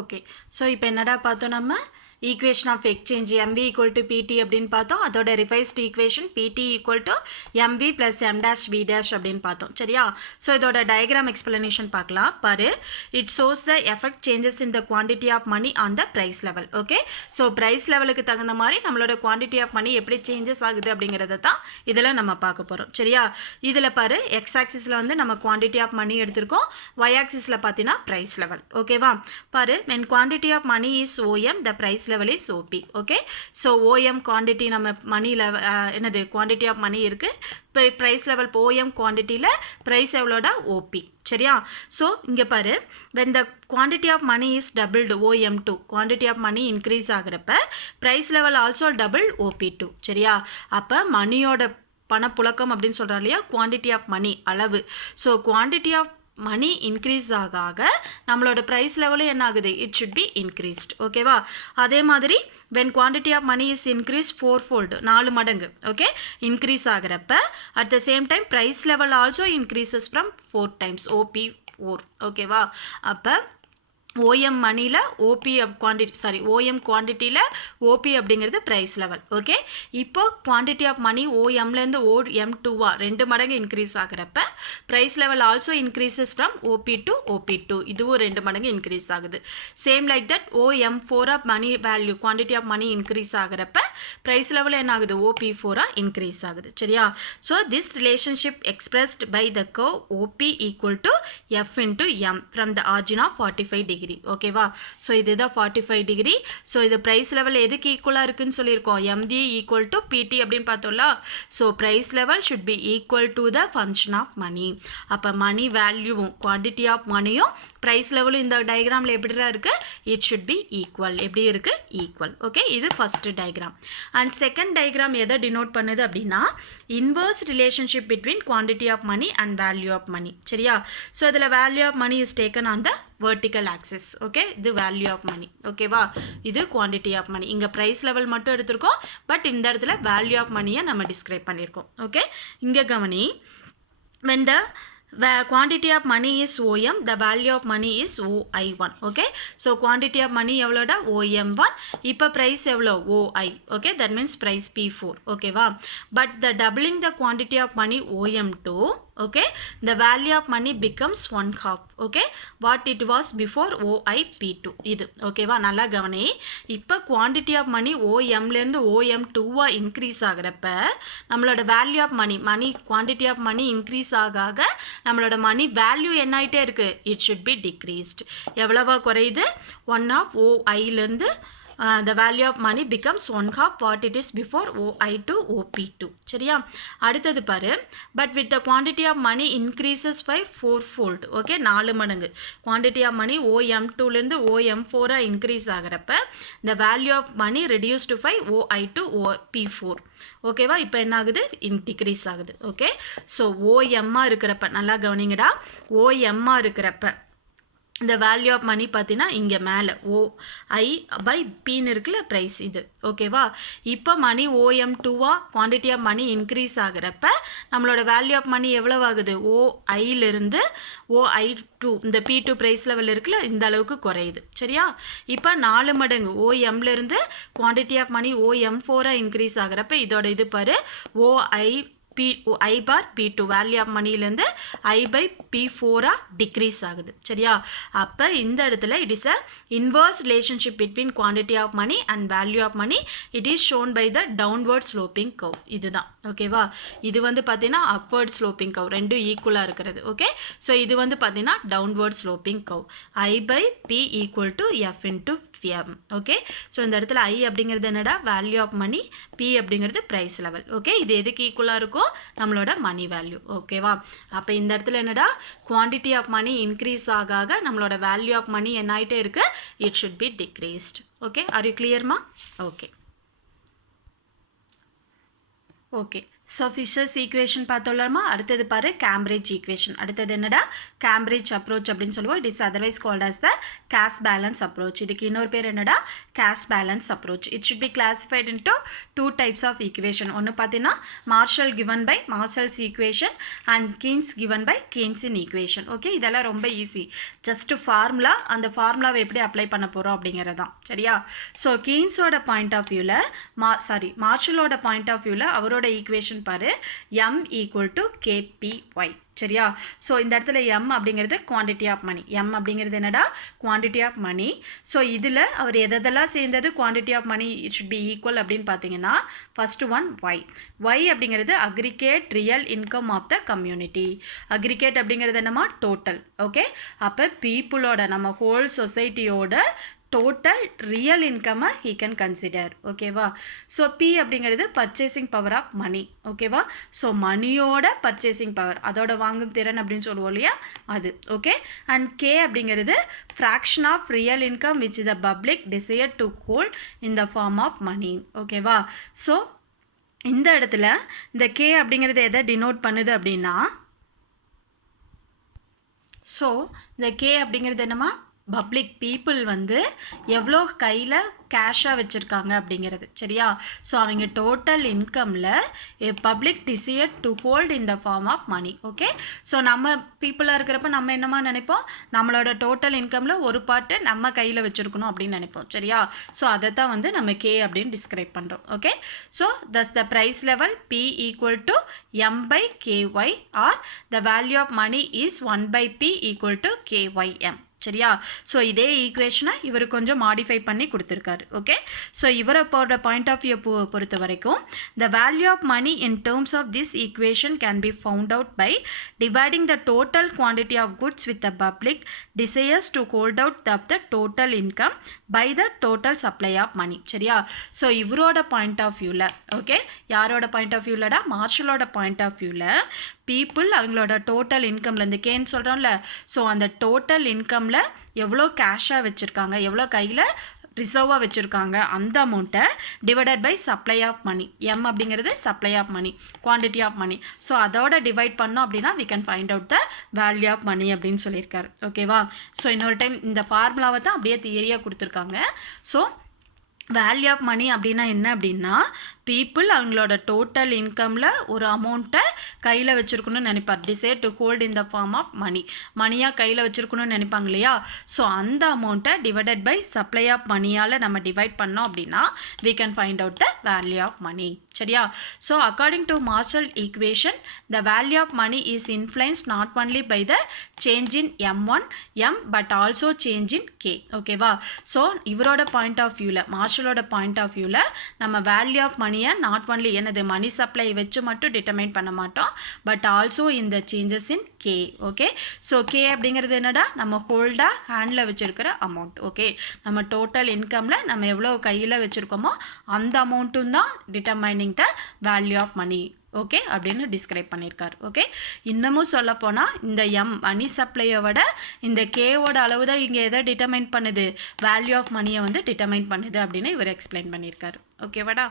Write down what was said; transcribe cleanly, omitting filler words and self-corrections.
Okay. So இப்போ என்னடா பார்த்தோம் நம்ம equation of exchange MV equal to PT அப்படின்னு பார்த்தோம். அதோட revised equation PT equal to MV plus M dash V dash அப்படின்னு பார்த்தோம். சரியா? ஸோ இதோட டயக்ராம் எக்ஸ்பிளனேஷன் பார்க்கலாம். பாரு, it shows the effect changes in the quantity of money on the price level. Okay, so price லெவலுக்கு தகுந்த மாதிரி நம்மளோட குவான்டிட்டி ஆஃப் மணி எப்படி சேஞ்சஸ் ஆகுது அப்படிங்கிறத தான் இதில் நம்ம பார்க்க போகிறோம். சரியா? இதில் பாரு, எக்ஸ் ஆக்சிஸில் வந்து நம்ம குவான்டிட்டி ஆஃப் மணி எடுத்திருக்கோம், ஒய் ஆக்சிஸில் பார்த்தீங்கன்னா ப்ரைஸ் லெவல். ஓகேவா? பாரு, when quantity of money is OM, the price level is OP. Okay, so OM quantity நம்ம மணியில் என்னது quantity of money இருக்குது, இப்போ ப்ரைஸ் லெவல் OM குவான்டிட்டியில் ப்ரைஸ் எவ்வளோட OP. சரியா? ஸோ இங்கே பாரு, when the quantity of money is doubled OM2, quantity of money increase ஆகிறப்ப price level also double OP2. சரியா? அப்போ மணியோட பணப்புழக்கம் அப்படின்னு சொல்கிறோம் இல்லையா, குவான்டிட்டி ஆஃப் மணி அளவு. So quantity of money increase ஆக நம்மளோட ப்ரைஸ் லெவலும் என்ன ஆகுது, இட் ஷுட் பி இன்க்ரீஸ்ட். ஓகேவா? அதே மாதிரி when quantity of money is increased fourfold, 4 மடங்கு, ஓகே, இன்க்ரீஸ் ஆகிறப்ப at the same time price level also increases from 4 times, OP4. ஓகேவா? அப்போ OM மணியில் OP குவான்டிட்டி, சாரி, OM குவான்டிட்டியில் OP அப்படிங்கிறது ப்ரைஸ் லெவல். ஓகே, இப்போ குவான்டிட்டி ஆஃப் மணி OMலேருந்து OM2 2 மடங்கு இன்க்ரீஸ் ஆகிறப்ப price level also increases from OP to OP2, இதுவும் 2 மடங்கு இன்க்ரீஸ் ஆகுது. Same like that OM4 of money value, quantity of money increase ஆகிறப்ப ப்ரைஸ் லெவல் என்ன ஆகுது, OP4 இன்க்ரீஸ் ஆகுது. சரியா? So this relationship expressed by the curve OP equal to F into M from the origin of 45 degree. ஓகேவா? So இதுதான் 45 degree. So இது price level எதுக்கு ஈக்குவலாக இருக்குன்னு சொல்லியிருக்கோம், MV ஈக்குவல் டு PT அப்படின்னு பார்த்தோம்ல. So price level should be equal to the function of money. அப்போ மணி வேல்யூவும் குவான்டிட்டி ஆஃப் மணியும் ப்ரைஸ் லெவலும் இந்த டயக்ராமில் எப்படிதான் இருக்குது, இட் ஷுட் பி ஈக்குவல். எப்படி இருக்குது, ஈக்குவல். ஓகே, இது first diagram. And second diagram எதை டினோட் பண்ணுது அப்படின்னா, inverse relationship between quantity of money and value of money. சரியா? ஸோ இதில் value of money is taken on the vertical axis. Okay, இது value of money. ஓகேவா? இது quantity of மணி. இங்கே price level மட்டும் எடுத்திருக்கோம், பட் இந்த இடத்துல வேல்யூ ஆஃப் மணியை நம்ம டிஸ்கிரைப் பண்ணியிருக்கோம். ஓகே, இங்கே கவனி, when the quantity of money is OM, the value of money is OI1. okay, so quantity of money எவ்வளோட, OM1. இப்போ price எவ்வளோ, OI. okay, that means price P4. okay வா? but the doubling the quantity of money OM2, okay, the value of money becomes 1/2. okay, what it was before OIP2. இது ஓகேவா? நல்லா கவனி. இப்போ quantity of money OMலேருந்து OM2 increase ஆகிறப்ப நம்மளோட value of money quantity of money increase ஆக நம்மளோட மணி வேல்யூ என்ன ஆகிட்டே இருக்குது, இட் ஷுட் பி டிக்ரீஸ்ட். எவ்வளவா குறையுது, 1/2 OIலேருந்து the value of money becomes 1/2 what it is before OI to OP2. சரியா? அடுத்தது பாரு, but with the quantity of money increases by 4fold. okay, 4 மடங்கு quantity of money OM2லேருந்து OM4 இன்க்ரீஸ் ஆகிறப்ப the value of money reduced by OI to OP4. ஓகேவா? இப்போ என்ன ஆகுது, டிக்ரீஸ் ஆகுது. ஓகே, ஸோ OM இருக்கிறப்ப நல்லா கவனிங்கடா, OM இருக்கிறப்ப இந்த வேல்யூ ஆஃப் மணி பார்த்தீங்கன்னா இங்கே மேலே OI/Pன்னு இருக்குல்ல, ப்ரைஸ் இது. ஓகேவா? இப்போ money OM2 quantity of money increase ஆகிறப்ப நம்மளோட வேல்யூ ஆஃப் மணி எவ்வளோ ஆகுது, OIலேருந்து OI2 இந்த P2 ப்ரைஸ் லெவல் இருக்குல்ல, இந்த அளவுக்கு குறையுது. சரியா? இப்போ 4 மடங்கு OMலேருந்து quantity of money OM4 increase ஆகிறப்ப இதோட இது பாரு, I/P2 வேல்யூ ஆஃப் மணிலேருந்து I/P4 டிக்ரீஸ் ஆகுது. சரியா? அப்போ இந்த இடத்துல it is a inverse relationship between quantity of money and value of money. It is shown by the downward sloping curve. இதுதான். ஓகேவா? இது வந்து பார்த்தீங்கன்னா அப்வர்ட் ஸ்லோப்பிங் கர்வ், ரெண்டும் ஈக்குவலாக இருக்கிறது. ஓகே, ஸோ இது வந்து பார்த்தீங்கன்னா downward sloping curve. I/P equal to F into M. Okay, so இந்த இடத்துல I அப்படிங்கிறது என்னடா, வேல்யூ ஆஃப் மணி, P அப்படிங்கிறது ப்ரைஸ் லெவல். ஓகே, இது எதுக்கு ஈக்குவலாக இருக்கும், நம்மளோட மணி வேல்யூ. ஓகேவா? அப்போ இந்த இடத்துல என்னடா, குவான்டிட்டி ஆஃப் மணி இன்க்ரீஸ் ஆக நம்மளோட வேல்யூ ஆஃப் மணி என்ன ஆகிட்டே இருக்கு, it should be decreased. Okay, are you கிளியர்மா? Okay. Okay, so Fisher's equation பார்த்தோம்லாமா. அடுத்தது பாரு கேம்பிரிட்ஜ் ஈக்குவேஷன். அடுத்தது என்னடா கேம்பிரிட்ஜ் அப்ரோச் அப்படின்னு சொல்லுவோம். It is otherwise called as the cash balance approach. இதுக்கு இன்னொரு பேர் என்னடா cash balance approach. It should be classified into 2 types of equation. ஒன்று பார்த்தீங்கன்னா Marshall given by Marshall's equation and Keynes given by கீன்ஸின் equation. Okay, இதெல்லாம் ரொம்ப easy. Just formula, அந்த ஃபார்முலாவை எப்படி அப்ளை பண்ண போகிறோம் அப்படிங்கிறது தான். சரியா? ஸோ கீன்ஸோட பாயிண்ட் ஆஃப் வியூவில் மார்ஷலோட பாயிண்ட் ஆஃப் வியூவில் அவரோட ஈக்குவேஷன் பாரு m equal to kpy. சரியா? ஸோ இந்த இடத்துல m அப்படிங்கிறது குவான்டிட்டி ஆஃப் மணி. m அப்படிங்கிறது என்னடா குவான்டிட்டி ஆஃப் மணி. ஸோ இதில் அவர் எதெல்லாம் சேர்ந்தது quantity of money it should be equal அப்படின்னு பார்த்தீங்கன்னா ஃபர்ஸ்ட் ஒன் y அப்படிங்கிறது aggregate real income of the community. Aggregate அப்படிங்கிறது என்னமா டோட்டல். ஓகே, அப்போ பீப்புளோட நம்ம ஹோல் சொசைட்டியோட டோட்டல் ரியல் இன்கம்மை ஹீ கேன் கன்சிடர். ஓகேவா? ஸோ பி அப்படிங்கிறது பர்ச்சேசிங் பவர் ஆஃப் மணி. ஓகேவா? ஸோ மணியோட பர்ச்சேசிங் பவர், அதோட வாங்கும் திறன் அப்படின்னு சொல்லுவோம் இல்லையா, அது. ஓகே, அண்ட் கே அப்படிங்கிறது fraction of real income which the public desire to hold in the form of money. ஓகேவா? ஸோ இந்த இடத்துல இந்த கே அப்படிங்கிறது எதை டினோட் பண்ணுது அப்படின்னா, ஸோ இந்த கே அப்படிங்கிறது என்னமா பப்ளிக் பீப்புள் வந்து எவ்வளோ கையில் கேஷாக வச்சுருக்காங்க அப்படிங்கிறது. சரியா? ஸோ அவங்க டோட்டல் இன்கமில் public desire to hold in the form of money. Okay, so நம்ம பீப்புளாக இருக்கிறப்ப நம்ம என்னமா நினைப்போம், நம்மளோட டோட்டல் இன்கமில் ஒரு பார்ட்டு நம்ம கையில் வச்சுருக்கணும் அப்படின்னு நினைப்போம். சரியா? ஸோ அதை தான் வந்து நம்ம கே அப்படின்னு டிஸ்கிரைப் பண்ணுறோம். Okay, so thus the price level P equal to m by ky or the value of money is 1 by p equal to kym. சரியா? ஸோ இதே ஈக்குவேஷனை இவர் கொஞ்சம் மாடிஃபை பண்ணி கொடுத்துருக்காரு. ஓகே, ஸோ இவரை போகிற பாயிண்ட் ஆஃப் வியூ பொறுத்த வரைக்கும் the value of money in terms of this equation can be found out by dividing the total quantity of goods with the public desires to hold out of the total income by the total supply of money. சரியா? So இவரோட point of வியூவில், okay, யாரோட point of வியூலடா மார்ஷலோட point of வியூவில் people அவங்களோட total இன்கமில் இந்த கேன்னு சொல்கிறோம்ல, ஸோ அந்த டோட்டல் இன்கமில் எவ்வளோ கேஷாக வச்சுருக்காங்க, எவ்வளோ கையில் ரிசர்வாக வச்சுருக்காங்க, அந்த அமௌண்ட்டை divided by supply of money. M அப்படிங்கிறது supply of money, quantity of money. So அதோட டிவைட் பண்ணோம் அப்படின்னா we can find out the value of money அப்படின்னு சொல்லியிருக்காரு. ஓகேவா? ஸோ இன்னொரு டைம் இந்த ஃபார்முலாவை தான் அப்படியே தியரியாக கொடுத்துருக்காங்க. ஸோ வேல்யூ ஆஃப் மணி அப்படின்னா என்ன அப்படின்னா, பீப்புள் அவங்களோட டோட்டல் இன்கமில் ஒரு அமௌண்ட்டை கையில் வச்சுருக்கணும்னு நினைப்பார். Desire to hold in the form of money. மணியாக கையில் வச்சுருக்கணும்னு நினைப்பாங்க இல்லையா? ஸோ அந்த அமௌண்ட்டை டிவைடட் பை சப்ளை ஆஃப் மணியால் நம்ம டிவைட் பண்ணோம் அப்படின்னா we can find out the value of money. சரியா? So according to Marshall equation the value of money is influence not only by the change in m but also change in K. ஓகேவா? So இவரோட point of வியூவில், மார்ஷலோட point of வியூவில் நம்ம value of மணியை not only எனது money supply வச்சு மட்டும் டிட்டர்மைன் பண்ண மாட்டோம், பட் ஆல்சோ இந்த changes in K. Okay, so K அப்படிங்கிறது என்னடா நம்ம ஹோல்டாக ஹேண்டில் வச்சுருக்கிற அமௌண்ட். ஓகே, நம்ம டோட்டல் இன்கமில் நம்ம எவ்வளோ கையில் வச்சுருக்கோமோ அந்த அமௌண்ட்டும் தான் determining the value of money. Okay, அப்படின்னு டிஸ்கிரைப் பண்ணியிருக்கார். ஓகே, இன்னமும் சொல்லப்போனால் இந்த மணி சப்ளையை விட இந்த கேவோட அளவு தான் இங்கே எதை டிட்டர்மைன் பண்ணுது, வேல்யூ ஆஃப் மணியை வந்து டிட்டர்மைன் பண்ணுது அப்படின்னு இவர் எக்ஸ்பிளைன் பண்ணியிருக்காரு. ஓகேவாடா?